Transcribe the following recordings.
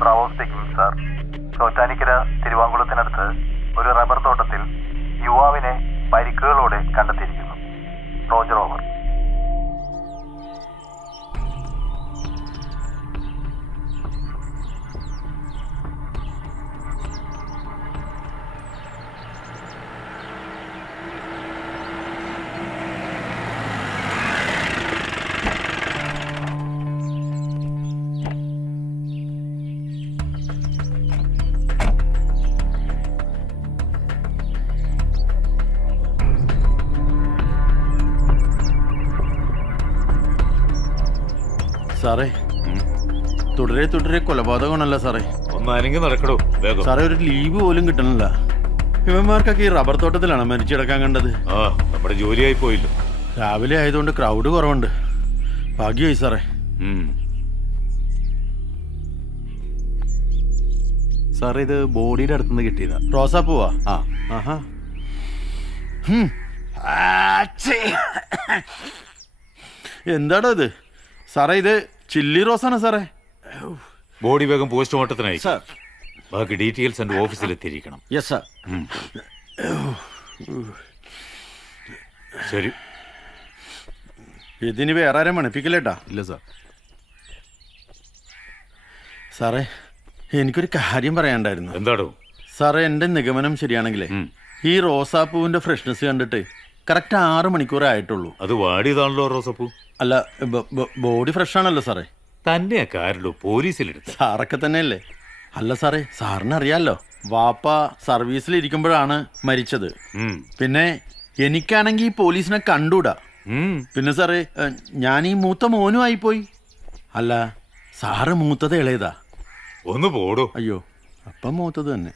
Bravo speaking sir. Chottanikkara തിരുവാങ്കുളത്തിനടുത്ത് ഒരു rubber തോട്ടത്തിൽ യുവാവിനെ പരിക്കുകളോടെ കണ്ടെത്തിയിരിക്കുന്നു. Roger over. സാറേ, തുടരെ തുടരെ കൊലപാതകമാണല്ല സാറേ. ഒന്നനങ്ങി നടക്കടോ വേഗം. സാറേ, ഒരു ലീവ് പോലും കിട്ടണില്ല. ഇവന്മാർക്കൊക്കെ ഈ റബ്ബർ തോട്ടത്തിലാണ് മരിച്ചിടക്കാൻ കണ്ടത്. ആ, നമ്മുടെ ജോലിയായി പോയില്ലോ. രാവിലെ ആയതുകൊണ്ട് ക്രൗഡ് കുറവുണ്ട്. ഭാഗ്യമായി സാറേ. സാറേ, ഇത് ബോഡിയുടെ അടുത്തുനിന്ന് കിട്ടിയതാ. റോസാപ്പൂവാ? ആ. ആഹാ. എന്താടോ ഇത് സാറേ? ഇത് ചില്ലി റോസാണ് സാറേ. ബോഡി വേഗം പോസ്റ്റ്മോർട്ടത്തിനായി. സാർ. ബാക്കി ഡീറ്റെയിൽസ് എൻ്റെ ഓഫീസിലെത്തിയിരിക്കണം. Yes sir. ശരി. ഇതിന് വേറെ ആരും മണപ്പിക്കില്ലേട്ടാ? ഇല്ല സാർ. സാറേ, എനിക്കൊരു കാര്യം പറയാനുണ്ടായിരുന്നു. എന്താടോ? സാറേ, എൻ്റെ നിഗമനം ശരിയാണെങ്കിലേ ഈ റോസാപ്പൂവിൻ്റെ ഫ്രഷ്നെസ് കണ്ടിട്ട് കറക്റ്റ് 6 മണിക്കൂറേ ആയിട്ടുള്ളൂ. അത് വാടിയതാണല്ലോ റോസപ്പൂ. അല്ല, ബോഡി ഫ്രഷ് ആണല്ലോ സാറേ. തന്നെ കാരല്ലോ പോലീസിലെടുത്ത്. സാറൊക്കെ തന്നെയല്ലേ? അല്ല സാറേ, സാറിന് അറിയാലോ, വാപ്പ സർവീസിലിരിക്കുമ്പോഴാണ് മരിച്ചത്. പിന്നെ എനിക്കാണെങ്കിൽ ഈ പോലീസിനെ കണ്ടൂടാ. പിന്നെ സാറേ, ഞാൻ ഈ മൂത്ത മോനും ആയിപ്പോയി. അല്ല, സാറ് മൂത്തത് ഇളയതാ? ഒന്ന് പോടോ. അയ്യോ, അപ്പം മൂത്തത് തന്നെ.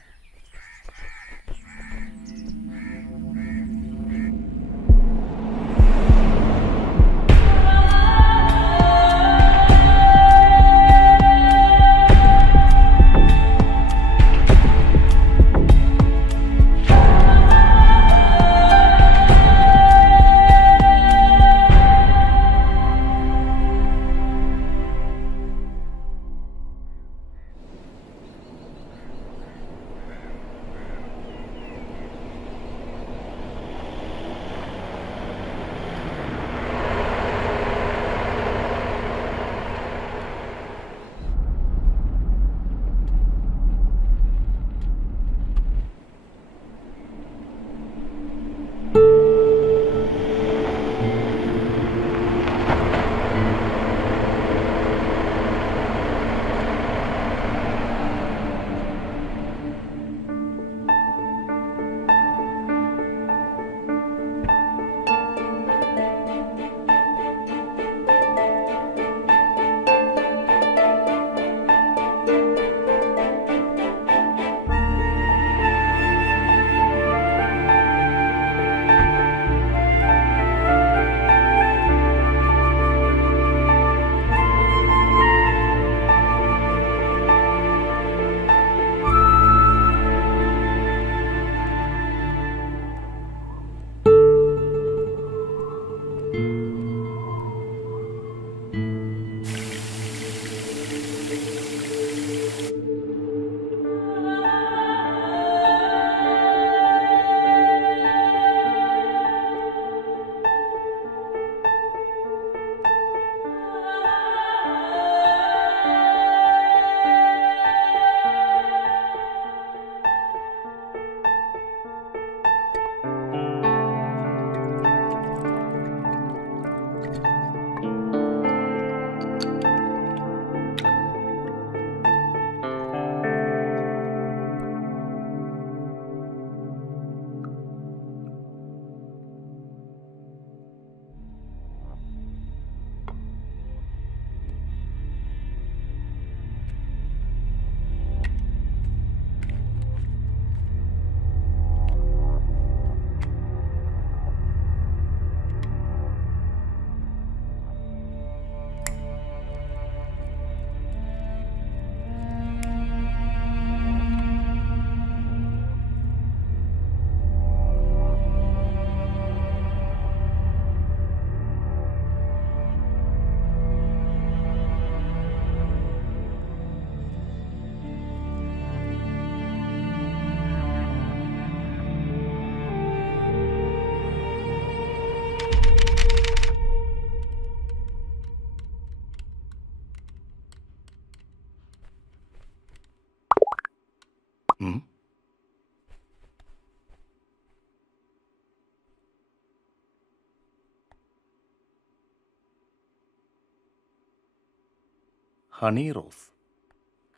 ഹണി റോസ്.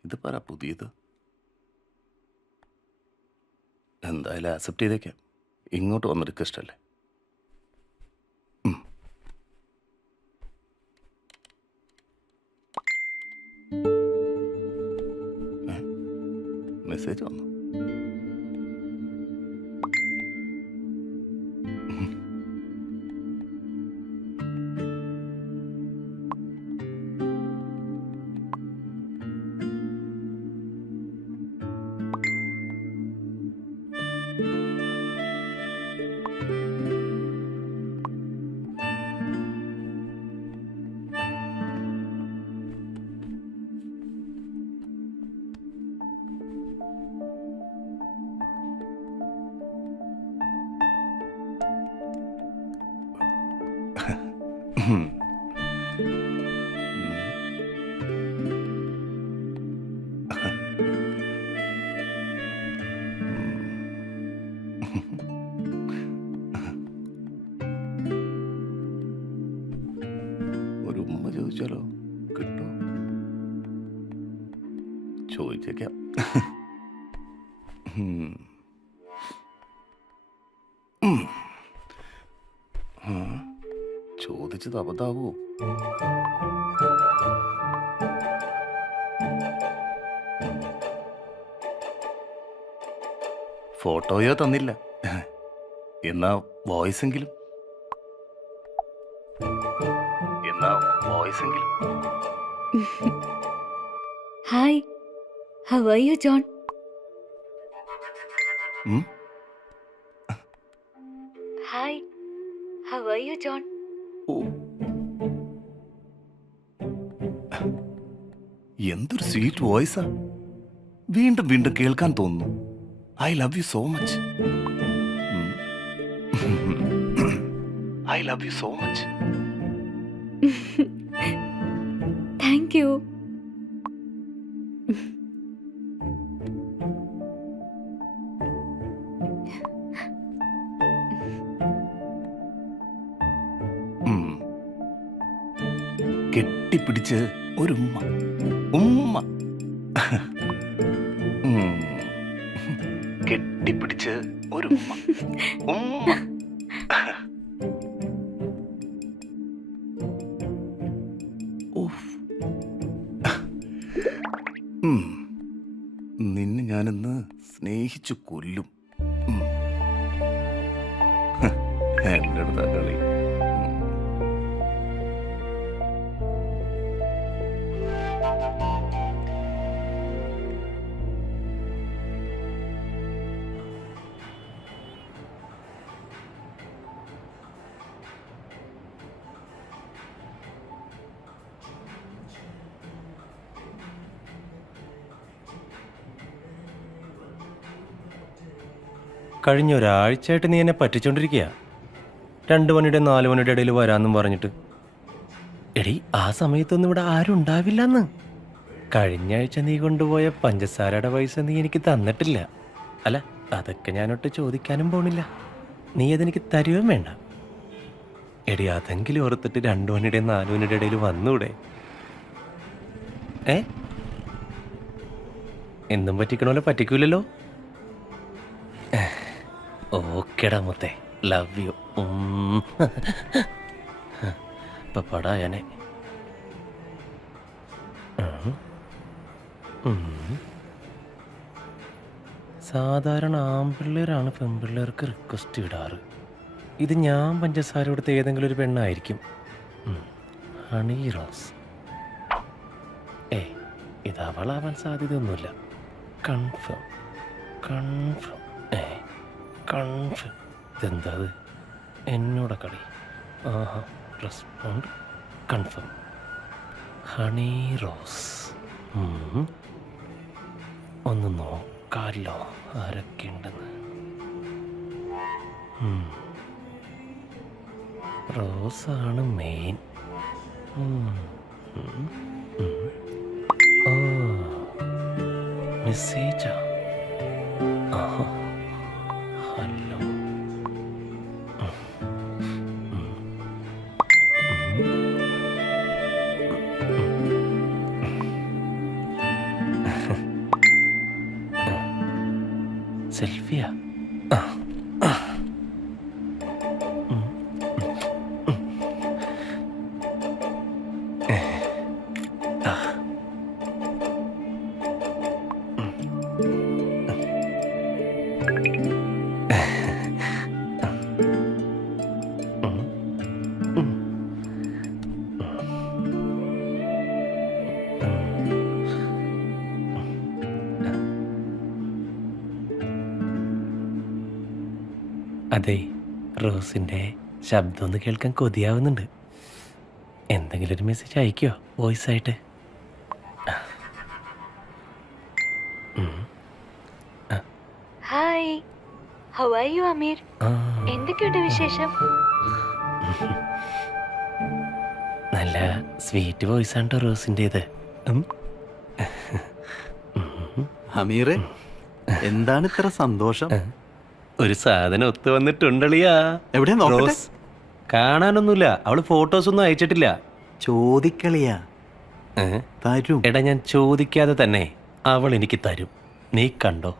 ഇത് പറ പുതിയത്. എന്തായാലും ആക്സെപ്റ്റ് ചെയ്തേക്കാം. ഇങ്ങോട്ട് വന്നെടുക്കുക ഇഷ്ടമല്ലേ? മെസ്സേജ് വന്നു. ഒരു ഉമ്മ ചോദിച്ചാലോ? കിട്ടുമോ? ചോദിച്ചേക്കാം. ചോദിച്ചത് അബദ്ധാവോ? ഫോട്ടോയോ തന്നില്ല. എന്നാ വോയിസെങ്കിലും. Hi, how are you John? Hi, how are you John? എന്തൊരു സ്വീറ്റ് വോയിസാ. വീണ്ടും വീണ്ടും കേൾക്കാൻ തോന്നുന്നു. I love you so much. I love you so much. Thank you. കെട്ടിപ്പിടിച്ച് ഒരു ഉമ്മ. ഉമ്മ കെട്ടിപ്പിടിച്ച് ഒരു ഉമ്മ. ഉമ്മ. നിന്നെ ഞാനിന്ന് സ്നേഹിച്ചു കൊല്ലും. എൻ്റെ അടുത്താ കളി. കഴിഞ്ഞ ഒരാഴ്ചയായിട്ട് നീ എന്നെ പറ്റിച്ചോണ്ടിരിക്കുക. 2 മണിയുടെ 4 മണിയുടെ ഇടയിൽ വരാമെന്നും പറഞ്ഞിട്ട്. എടി, ആ സമയത്തൊന്നും ഇവിടെ ആരും ഉണ്ടാവില്ലെന്ന്. കഴിഞ്ഞ ആഴ്ച നീ കൊണ്ടുപോയ പഞ്ചസാരയുടെ പൈസ നീ എനിക്ക് തന്നിട്ടില്ല. അല്ല, അതൊക്കെ ഞാനൊട്ട് ചോദിക്കാനും പോണില്ല. നീ അതെനിക്ക് തരുകയും വേണ്ട. എടി, അതെങ്കിലും ഓർത്തിട്ട് 2 മണിയുടെ 4 മണിയുടെ ഇടയിൽ വന്നൂടെ? എന്നും പറ്റിക്കണോലെ പറ്റിക്കൂലല്ലോ. ഓക്കേടാ മുത്തേ, ലവ് യു. പടായനെ. സാധാരണ ആൺപിള്ളേരാണ് പെൺപിള്ളേർക്ക് റിക്വസ്റ്റ് ഇടാറ്. ഇത് ഞാൻ പഞ്ചസാര കൊടുത്ത ഏതെങ്കിലും ഒരു പെണ്ണായിരിക്കും. ഹണി റോസ്. ഇത് അവളാവാൻ സാധ്യതയൊന്നുമില്ല. കൺഫേം. ഇതെന്താ എന്നോട് കളി? ആഹാ, റെസ്പോണ്ട് കൺഫേം. ഹണി റോസ്. ഒന്ന് നോക്കാമല്ലോ ആരൊക്കെ ഉണ്ടെന്ന്. റോസാണ് മെയിൻ. ഓ, മെസ്സേജാ. ആഹാ, ഹലോ. സെൽഫിയാ? അതെ, റോസിന്റെ ശബ്ദം ഒന്ന് കേൾക്കാൻ കൊതിയാവുന്നുണ്ട്. എന്തെങ്കിലും ഒരു മെസ്സേജ് അയക്കോ വോയിസ് ആയിട്ട്? ഹായ്, ഹൗ ആർ യു അമീർ? എന്തൊക്കെയുണ്ട് വിശേഷം? നല്ല സ്വീറ്റ് വോയിസ് ആണ് റോസിൻ്റെത്. അമീറെ, എന്താണ് ഇത്ര സന്തോഷം? ഒരു സാധനം ഒത്തു വന്നിട്ടുണ്ടളിയാ. എവിടെയാ നോക്കട്ടെ? റോസ് കാണാനൊന്നുമില്ല, അവള് ഫോട്ടോസ് ഒന്നും അയച്ചിട്ടില്ല. ചോദിക്കളിയാ, തരും. എടാ, ഞാൻ ചോദിക്കാതെ തന്നെ അവൾ എനിക്ക് തരും. നീ കണ്ടോ?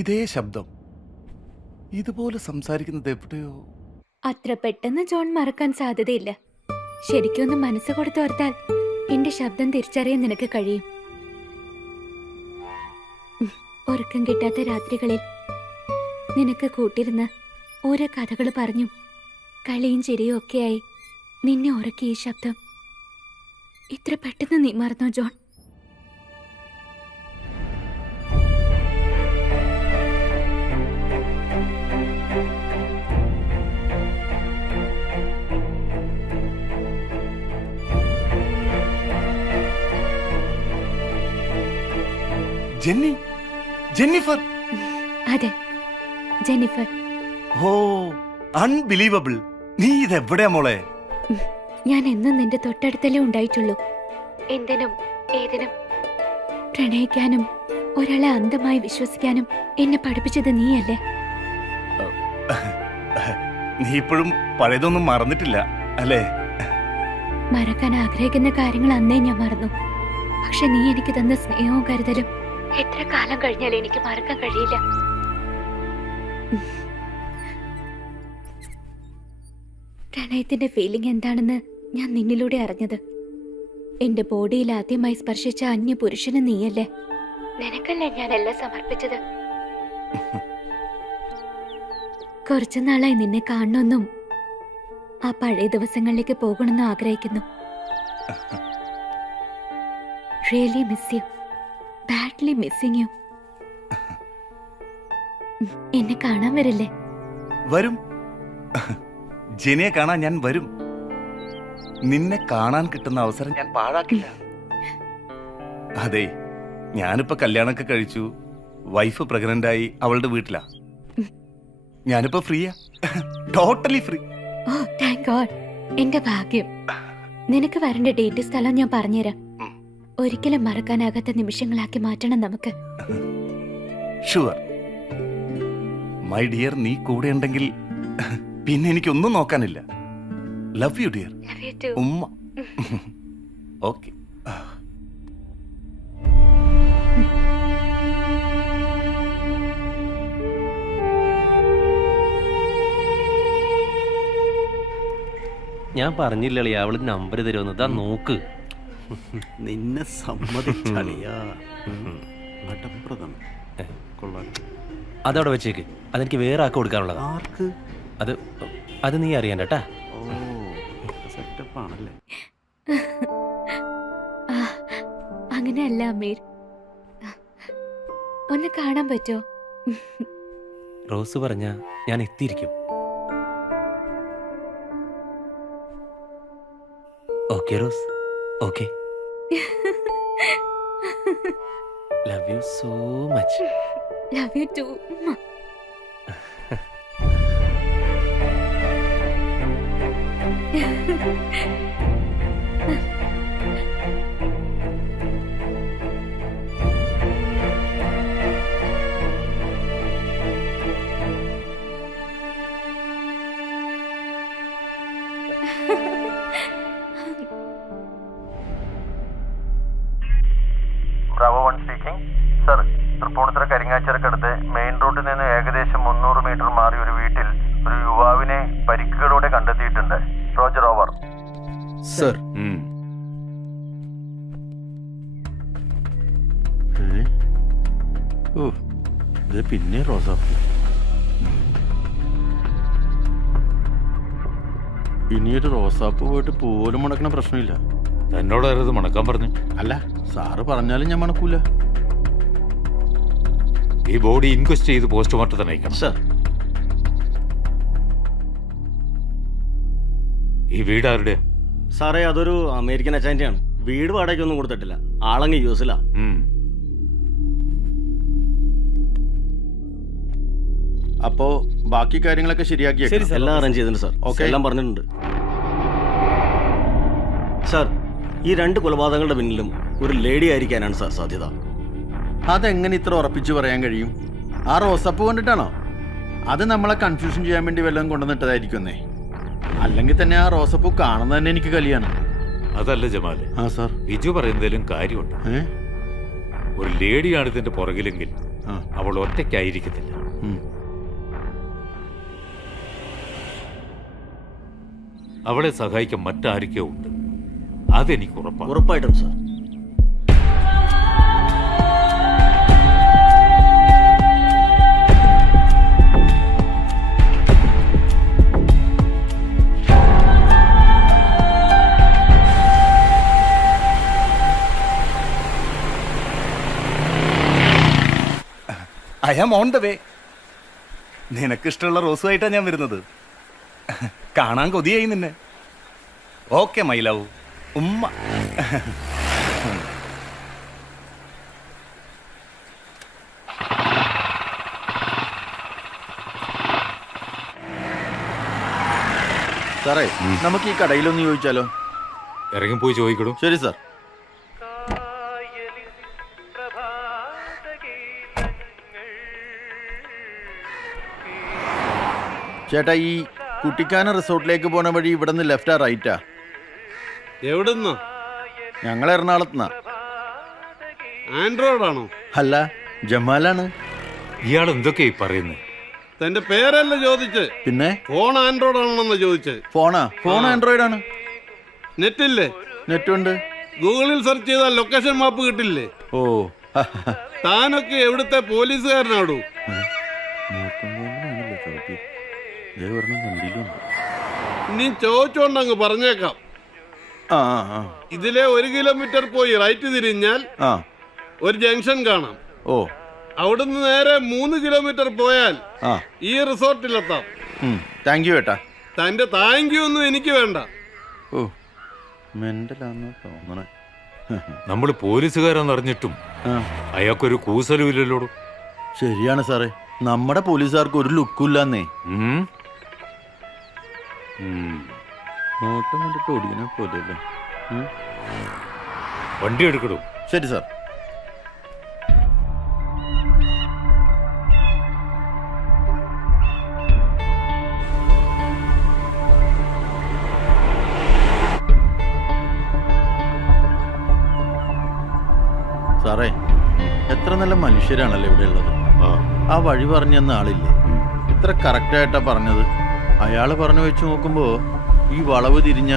ഇതേ ശബ്ദം, ഇതുപോലെ സംസാരിക്കുന്നത് എവിടെയോ. അത്ര പെട്ടെന്ന് ജോൺ മറക്കാൻ സാധ്യതയില്ല. ശരിക്കും ഒന്ന് മനസ്സ് കൊടുത്തോർത്താൽ എന്റെ ശബ്ദം തിരിച്ചറിയാൻ നിനക്ക് കഴിയും. ഉറക്കം കിട്ടാത്ത രാത്രികളിൽ നിനക്ക് കൂട്ടിരുന്ന് ഓരോ കഥകൾ പറഞ്ഞും കളിയും ചിരിയും ഒക്കെയായി നിന്നെ ഉറക്കി ഈ ശബ്ദം. ഇത്ര പെട്ടെന്ന് നീ മറന്നോ ജോൺ? ജെന്നിഫർ. അതെ, ജെന്നിഫർ. ഓ, അൺബിലീവബിൾ. നീ ഇതെവിടെയാ മോളെ? ഞാൻ എന്നും നിന്റെ തൊട്ടടുത്തല്ലേ ഉണ്ടായിട്ടുള്ളൂ. എന്തിനും ഏതിനും പ്രണയിക്കാനും ഒരാളെ അന്ധമായി വിശ്വസിക്കാനും എന്നെ പഠിപ്പിച്ചത് നീയല്ലേ? നീ ഇപ്പോഴും പഴയതൊന്നും മറന്നിട്ടില്ല അല്ലേ? മറക്കാൻ ആഗ്രഹിക്കുന്ന കാര്യങ്ങൾ അന്നേ ഞാൻ മറന്നു. പക്ഷെ നീ എനിക്ക് തന്ന സ്നേഹവും കരുതലും എത്ര കാലം കഴിഞ്ഞാലും എനിക്ക് മറക്കാൻ കഴിയില്ല. പ്രണയത്തിന്റെ ഫീലിംഗ് എന്താണെന്ന് ഞാൻ നിന്നിലൂടെ അറിഞ്ഞത്. എന്റെ ബോഡിയിൽ ആദ്യമായി സ്പർശിച്ച അന്യ പുരുഷന് നീയല്ലേ? നിനക്കല്ലേ ഞാൻ എല്ലാം സമർപ്പിച്ചത്. കുറച്ചു നാളായി നിന്നെ കാണണമെന്നും ആ പഴയ ദിവസങ്ങളിലേക്ക് പോകണമെന്നും ആഗ്രഹിക്കുന്നു. Really miss you, badly missing U. എന്നെ കാണാൻ വരില്ലേ? വരും. ജെനിയെ കാണാൻ ഞാൻ വരും. നിന്നെ കാണാൻ കിട്ടുന്ന അവസരം ഞാൻ പാഴാക്കില്ല. അതെ, ഞാനിപ്പോ കല്യാണമൊക്കെ കഴിച്ചു. വൈഫ് പ്രഗ്നന്റ് ആയി അവളുടെ വീട്ടിലാ. ഞാനിപ്പോ ഫ്രീയാ, ടോട്ടലി ഫ്രീ. ഓ, താങ്ക് ഗോഡ്. എന്റെ ഭാഗ്യം. നിനക്ക് വരേണ്ട ഡേറ്റ് സ്ഥലം ഞാൻ പറഞ്ഞുതരാം. ഒരിക്കലും മറക്കാനാകാത്ത നിമിഷങ്ങളാക്കി മാറ്റണം നമുക്ക്. Sure my dear. നീ കൂടെ ഉണ്ടെങ്കിൽ പിന്നെ എനിക്കൊന്നും നോക്കാനില്ല. Love you dear. Love you too. ഉമ്മ. ഓക്കെ. ഞാൻ പറഞ്ഞില്ലേ അവള് നമ്പർ തരുമെന്ന്. ഇതാ നോക്ക്. നിന്നെ സമ്മതിച്ചളിയാ. വടപ്രഥമൻ കൊള്ളാം. അതവിടെ വെച്ചേക്ക്. അതെനിക്ക് വേറെ ആൾക്ക് കൊടുക്കാനുള്ളതാ. ആർക്ക്? അത് നീ അറിയണ്ട കേട്ടാ. ഓ സെറ്റപ്പ് ആണല്ലേ. ആ, അങ്ങനെയല്ല അമീർ. ഒന്ന് കാണാൻ പറ്റോ? റോസ് പറഞ്ഞ ഞാൻ എത്തിയിരിക്കും. Okay Rose, okay. Love you so much. Love you too. Bravo 1 speaking. Sir, Thrippunithura കരിങ്ങാച്ചിറക്കടുത്ത് മെയിൻ റോഡിൽ നിന്ന് ഏകദേശം 300 മീറ്റർ മാറി ഒരു വീട്ടിൽ ഒരു യുവാവിനെ പരിക്കുകളോടെ കണ്ടെത്തിയിട്ടുണ്ട്. Roger over. സർ. ഓ, ഇത് പിന്നെ റോസാപ്പൂ. ഇനിയൊരു റോസാപ്പൂ പോയിട്ട് പോലും മുടക്കണ പ്രശ്നമില്ല. എന്നോടാരത് മണക്കാൻ പറഞ്ഞു? അല്ല, സാറ് പറഞ്ഞാലും ഞാൻ മണക്കൂല. ഈ ബോഡി ഇൻക്വസ്റ്റ് ചെയ്ത് പോസ്റ്റ്മോർട്ടത്തിന് അയക്കണം. സർ. ഈ വീട് ആരുടെ? സാറേ, അതൊരു അമേരിക്കൻ അച്ചാൻ്റെയാണ്. വീട് വാടകയ്ക്കൊന്നും കൊടുത്തിട്ടില്ല. ആളങ്ങ് യൂസിലാ. അപ്പോ ബാക്കി കാര്യങ്ങളൊക്കെ ശരിയാക്കി എല്ലാം അറേഞ്ച് ചെയ്തിട്ടുണ്ട് സാർ. ഓക്കെ, എല്ലാം പറഞ്ഞിട്ടുണ്ട് സാർ. ഈ 2 കൊലപാതകങ്ങളുടെ പിന്നിലും ഒരു ലേഡി ആയിരിക്കാനാണ് സാർ സാധ്യത. അതെങ്ങനെ ഇത്ര ഉറപ്പിച്ചു പറയാൻ കഴിയും? ആ റോസാപ്പൂ കണ്ടിട്ടാണോ? അത് നമ്മളെ കൺഫ്യൂഷൻ ചെയ്യാൻ വേണ്ടി വല്ലതും കൊണ്ടുവന്നിട്ടതായിരിക്കുന്നേ. അല്ലെങ്കിൽ തന്നെ ആ റോസാപ്പൂ കാണുന്നത് തന്നെ എനിക്ക് കലിയാണ്. അതല്ല ജമാല്. ആ സാർ. ബിജു പറയുന്നതിലും കാര്യമുണ്ട്. ഒരു ലേഡിയാണ് ഇതിന്റെ പുറകിലെങ്കിൽ അവൾ ഒറ്റയ്ക്കായിരിക്കത്തില്ല. അവളെ സഹായിക്കാൻ മറ്റാരൊക്കെയോ ഉണ്ട്. അതെനിക്ക് ഉറപ്പാണ്. ഉറപ്പായിട്ടും sir. I am on the way. നിനക്കിഷ്ടമുള്ള റോസുമായിട്ടാണ് ഞാൻ വരുന്നത്. കാണാൻ കൊതിയായി നിന്നെ. Okay my love. ഉമ്മ. സാറേ, നമുക്ക് ഈ കടയിലൊന്ന് ചോദിച്ചാലോ? ഇറങ്ങിപ്പോയി ചോദിക്കടൂ. ശരി സാർ. ചേട്ടാ, ഈ കുട്ടിക്കാന റിസോർട്ടിലേക്ക് പോണ വഴി ഇവിടെ നിന്ന് ലെഫ്റ്റാ റൈറ്റാ? എവിടുന്നോ? ഞങ്ങൾ എറണാകുളത്തുനിന്നാ. ആൻഡ്രോയിഡാണോ? അല്ല, ജമാലാണ്. ഇയാൾ എന്തൊക്കെയാ പറയുന്നത്? തന്റെ പേരല്ല ചോദിച്ചേ. പിന്നെ ഫോൺ ആൻഡ്രോയിഡ് ആണെന്ന് ചോദിച്ചേ. ഫോൺ ആൻഡ്രോയിഡ് ആണ്. നെറ്റ് ഇല്ലേ? നെറ്റുണ്ട്. ഗൂഗിളിൽ സെർച്ച് ചെയ്താൽ ലൊക്കേഷൻ മാപ്പ് കിട്ടില്ലേ? ഓ, താനൊക്കെ എവിടുത്തെ പോലീസുകാരനാടൂ? നീ ചോദിച്ചോണ്ടങ്ങ് പറഞ്ഞേക്കാം. ഇതിലെ 1 കിലോമീറ്റർ പോയി റൈറ്റ് തിരിഞ്ഞാൽ ഒരു ജംഗ്ഷൻ കാണാം. ഓ, അവിടുന്ന് നേരെ 3 കിലോമീറ്റർ പോയാൽ ഈ റിസോർട്ടിലെത്താം. താങ്ക് യു ഏട്ടാ. തന്റെ താങ്ക് യു ഒന്നും എനിക്ക് വേണ്ട. ഓ, മെന്റലാന്ന് തോന്നണേ. നമ്മൾ പോലീസുകാരാന്നറിഞ്ഞിട്ടും അയാൾക്കൊരു കൂസലും ഇല്ലല്ലോടും. ശരിയാണ് സാറേ, നമ്മുടെ പോലീസുകാർക്ക് ഒരു ലുക്കും ഇല്ലാന്നേ. ഓട്ടം കണ്ടിട്ട് ഓടിക്കണ പോലെയല്ലേ. വണ്ടി എടുക്കടൂ. ശരി സാർ. സാറേ, എത്ര നല്ല മനുഷ്യരാണല്ലോ ഇവിടെ ഉള്ളത്. ആ വഴി പറഞ്ഞു തന്ന ആളില്ലേ, ഇത്ര കറക്റ്റായിട്ടാ പറഞ്ഞത്. അയാള് പറഞ്ഞു വെച്ച് നോക്കുമ്പോ ഈ വളവ് തിരിഞ്ഞ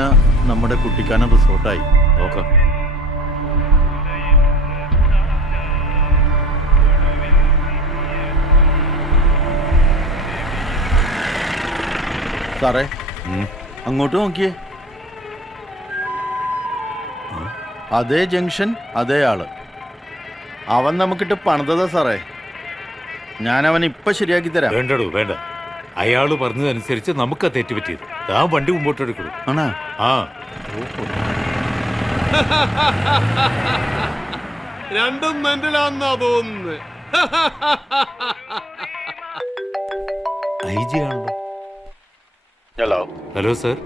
നമ്മുടെ കുട്ടിക്കാനം റിസോർട്ടായി. നോക്കാം. സാറേ അങ്ങോട്ട് നോക്കിയേ. അതേ ജംഗ്ഷൻ, അതേ ആള്. അവൻ നമുക്കിട്ട് പണിതതാ സാറേ. ഞാൻ അവൻ ഇപ്പൊ ശരിയാക്കി തരാം. വേണ്ടടോ വേണ്ട. അയാള് പറഞ്ഞതനുസരിച്ച് നമുക്കാ തെറ്റുപറ്റിയത്. ആ വണ്ടി മുമ്പോട്ട് എടുക്കണു. ആണാ? ആ രണ്ടും മെന്റലാന്നാ തോന്നുന്നത്. ഐ ജി ആണല്ലോ. ഹലോ. ഹലോ സർ,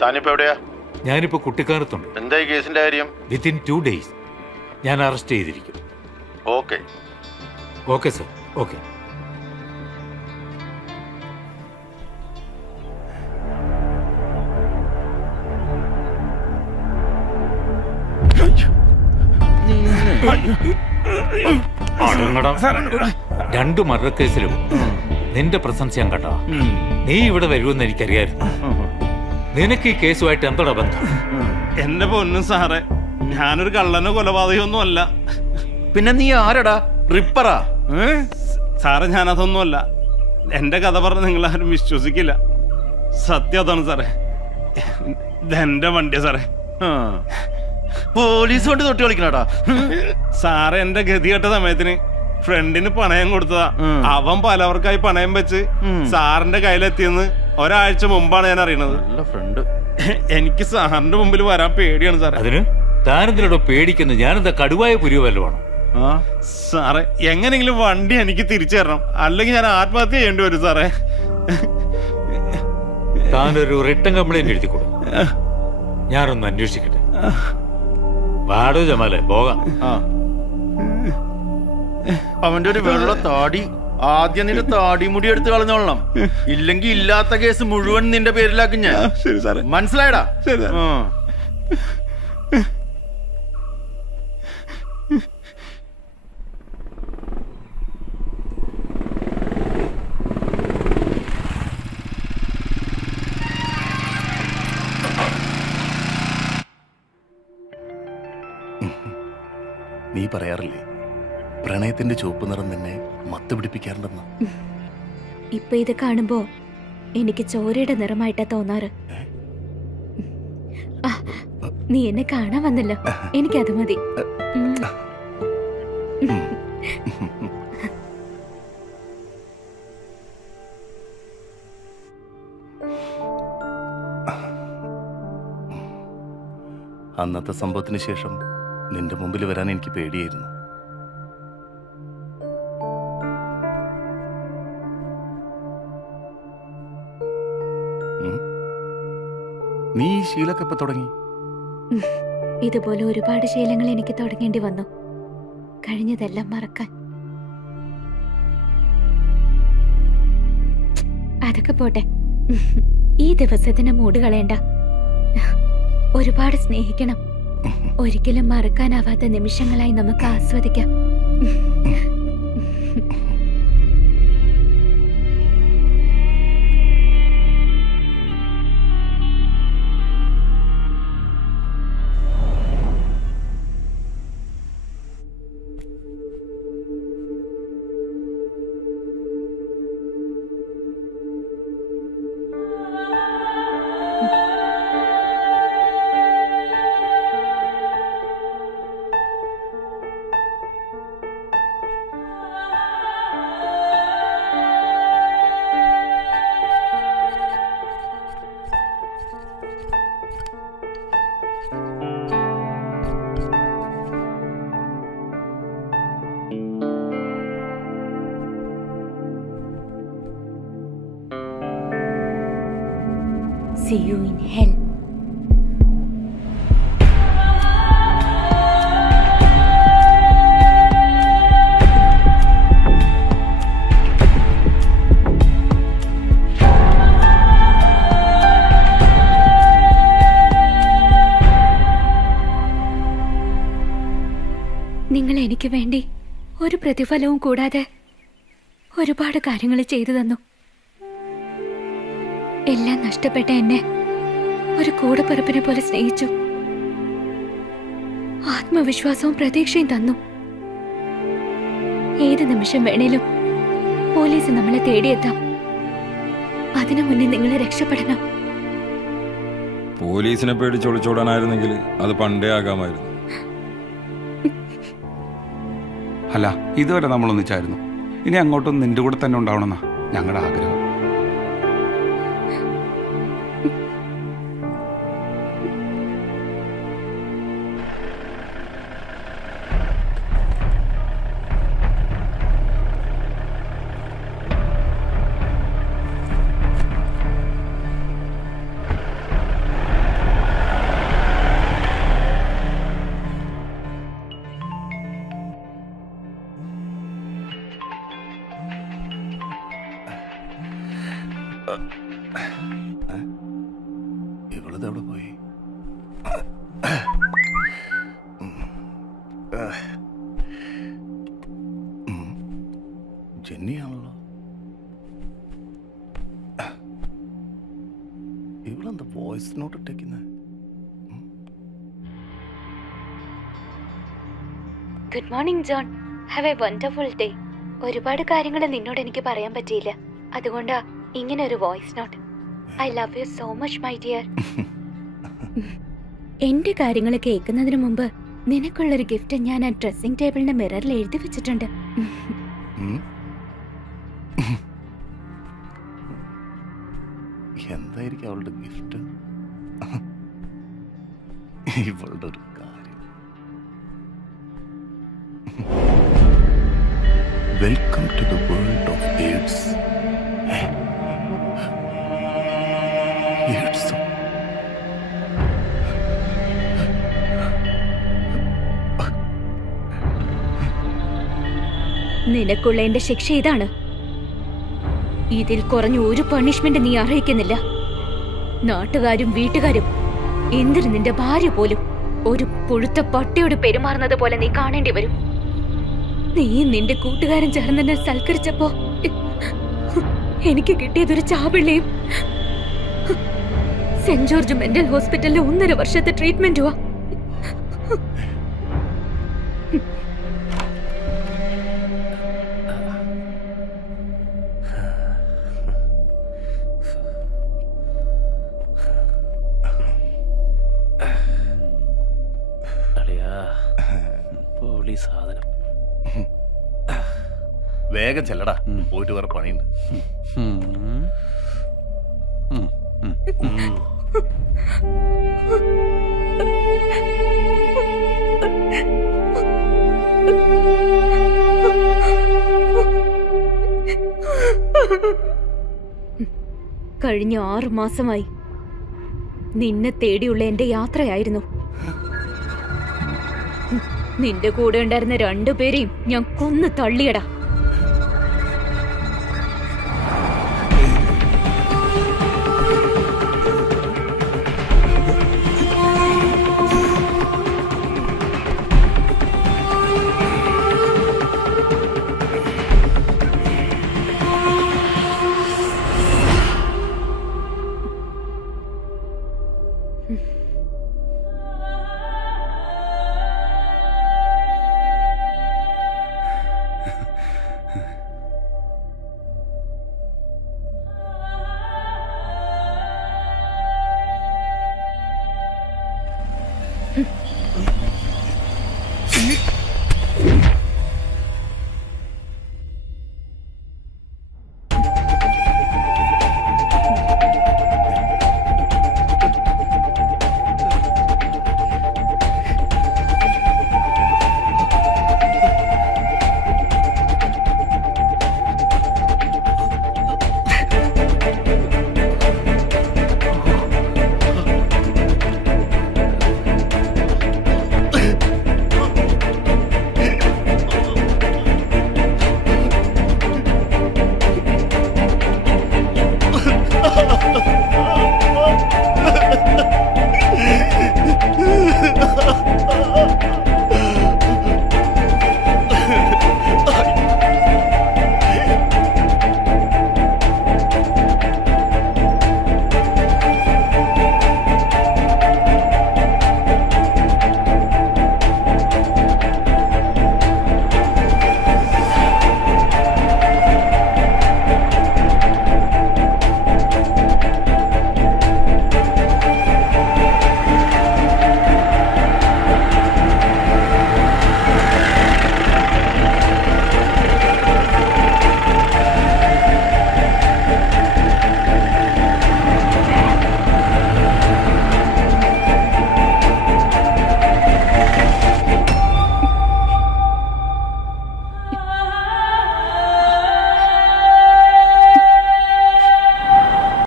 താനിപ്പോ എവിടെയാ? ഞാനിപ്പോ കുട്ടിക്കാനത്തുണ്ട്. എന്താ ഈ കേസിന്റെ കാര്യം? വിത്തിൻ 2 days ഞാൻ അറസ്റ്റ് ചെയ്തിരിക്കും. ഓക്കെ. Okay sir, okay. അടങ്ങടാ. 2 മർഡർ കേസിലും നിന്റെ പ്രസൻസ് ഞാൻ കണ്ടാ. നീ ഇവിടെ വരുമെന്ന് എനിക്കറിയായിരുന്നു. നിനക്ക് ഈ കേസുമായിട്ട് എന്താ ബന്ധം? എന്റെ പൊന്നും സാറേ, ഞാനൊരു കള്ളനോ കൊലപാതകമൊന്നും അല്ല. പിന്നെ നീ ആരടാ? റിപ്പറാ? സാറേ, ഞാനതൊന്നുമല്ല. എന്റെ കഥ പറഞ്ഞ് നിങ്ങളാരും വിശ്വസിക്കില്ല. സത്യം അതാണ് സാറേ. ഇതെന്റെ വണ്ടിയാ സാറേ. പോലീസ് കൊണ്ട് തൊട്ടി കളിക്കണടാ. സാറേ, എന്റെ ഗതികെട്ട സമയത്തിന് ഫ്രണ്ടിന് പണയം കൊടുത്തതാ. അവൻ പലവർക്കായി പണയം വെച്ച് സാറിന്റെ കയ്യിലെത്തിയെന്ന് ഒരാഴ്ച മുമ്പാണ് ഞാൻ അറിയണത്. ഫ്രണ്ട്. എനിക്ക് സാറിന്റെ മുമ്പിൽ വരാൻ പേടിയാണ് സാറേ. അതിന് താനെന്തിനോട് പേടിക്കുന്നത്? ഞാനെന്താ കടുവായ പുരിയോ വല്ലതുമാണ്? സാറേ, എങ്ങനെയെങ്കിലും വണ്ടി എനിക്ക് തിരിച്ചു തരണം, അല്ലെങ്കിൽ ഞാൻ ആത്മഹത്യ ചെയ്യേണ്ടി വരും സാറേ. താനൊരു റിട്ടൺ കംപ്ലൈന്റ് എഴുതിക്കൊടു. ഞാനൊന്ന് അന്വേഷിക്കട്ടെ. വാടോ ജമാലെ, പോകാം. അവന്റെ ഒരു വെള്ള താടി. ആദ്യം നിന്റെ താടി മുടി എടുത്ത് കളഞ്ഞോളണം, ഇല്ലെങ്കിൽ ഇല്ലാത്ത കേസ് മുഴുവൻ നിന്റെ പേരിലാക്കും ഞാൻ. ശരി സാറേ. മനസ്സിലായടാ? ശരി സാറേ. നീ പറയാറില്ലേ പ്രണയത്തിന്റെ ചുവപ്പ് നിറം നിന്നെ മത്ത് പിടിപ്പിക്കാറുണ്ടെന്ന്? ഇപ്പൊ ഇത് കാണുമ്പോ എനിക്ക് ചോരയുടെ നിറമായിട്ടാ തോന്നാറ്. ആ, നീ എന്നെ കാണാൻ വന്നല്ലോ, എനിക്കത് മതി. അന്നത്തെ സംഭവത്തിന് ശേഷം നിന്റെ മുമ്പിൽ വരാൻ എനിക്ക് പേടിയായിരുന്നു. നീ ഈ ശീലമൊക്കെ ഇപ്പൊ തുടങ്ങി? ഇതുപോലെ ഒരുപാട് ശീലങ്ങൾ എനിക്ക് തുടങ്ങേണ്ടി വന്നു, കഴിഞ്ഞതെല്ലാം മറക്കാൻ. അതൊക്കെ പോട്ടെ, ഈ ദിവസത്തിന് മൂട് കളയണ്ട. ഒരുപാട് സ്നേഹിക്കണം. ഒരിക്കലും മറക്കാനാവാത്ത നിമിഷങ്ങളായി നമുക്ക് ആസ്വദിക്കാം. See you in hell. നിങ്ങൾ എനിക്ക് വേണ്ടി ഒരു പ്രതിഫലവും കൂടാതെ ഒരുപാട് കാര്യങ്ങൾ ചെയ്തു തന്നു. എല്ലാം നഷ്ടപ്പെട്ട എന്നെ ഒരു കൂടപ്പിറപ്പിനെ പോലെ സ്നേഹിച്ചു. ആത്മവിശ്വാസവും പ്രതീക്ഷയും തന്നു. ഏത് നിമിഷം വേണേലും പോലീസ് നമ്മളെ തേടിയെത്താം. അതിനു മുന്നേ നിങ്ങൾ രക്ഷപ്പെടണം. പോലീസിനെ പേടിച്ച് ഒളിച്ചോടാനായിരുന്നെങ്കിൽ അത് പണ്ടേ ആകാമായിരുന്നു. അല്ല, ഇതുവരെ നമ്മൾ ഒന്നിച്ചായിരുന്നു. ഇനി അങ്ങോട്ടും നിന്റെ കൂടെ തന്നെ ഉണ്ടാവണമെന്നാ ഞങ്ങളുടെ ആഗ്രഹം. ഇവളിതെവിടെ പോയി? ജെന്നിയാണല്ലോ. ഇവളെന്താ വോയിസ് നോട്ട് ഇട്ടേക്കുന്നത്? Good morning John. Have A wonderful day. ഒരുപാട് കാര്യങ്ങൾ നിന്നോട് എനിക്ക് പറയാൻ പറ്റിയില്ല, അതുകൊണ്ടാ ഇങ്ങനെ ഒരു voice note. I love you so much my dear. എന്റെ കാര്യങ്ങൾ കേൾക്കുന്നതിന് മുമ്പ് നിനക്കുള്ളൊരു ഗിഫ്റ്റ് ഞാൻ ആ ഡ്രസ്സിംഗ് ടേബിളിന്റെ മിററിൽ എഴുതി വെച്ചിട്ടുണ്ട്. എന്തായിരിക്കും അവളുടെ ഗിഫ്റ്റ്? ഇവളുടെ ഒരു കാര്യം. Welcome to the world of AIDS. AIDS നിനക്കുള്ള എന്റെ ശിക്ഷ ഇതാണ്. ഇതിൽ കുറഞ്ഞ ഒരു പണിഷ്മെന്റ് നീ അർഹിക്കുന്നില്ല. നാട്ടുകാരും വീട്ടുകാരും, എന്തിന് നിന്റെ ഭാര്യ പോലും ഒരു പുഴുത്ത പട്ടിയോട് പെരുമാറുന്നത് പോലെ നീ കാണേണ്ടി വരും. നീ നിന്റെ കൂട്ടുകാരൻ ചേർന്ന് എന്നെ സൽക്കരിച്ചപ്പോ എനിക്ക് കിട്ടിയതൊരു ചാപിള്ളയും സെന്റ് ജോർജ് മെന്റൽ ഹോസ്പിറ്റലിലെ 1.5 വർഷത്തെ ട്രീറ്റ്മെന്റുവാ. സാധനം വേഗം ചെല്ലടാ, പോയിട്ട് വേറെ പണിയുണ്ട്. കഴിഞ്ഞ 6 മാസമായി നിന്നെ തേടിയുള്ള എന്റെ യാത്രയായിരുന്നു. നിന്റെ കൂടെ ഉണ്ടായിരുന്ന 2 പേരെയും ഞാൻ കൊന്നു തള്ളിയടാ.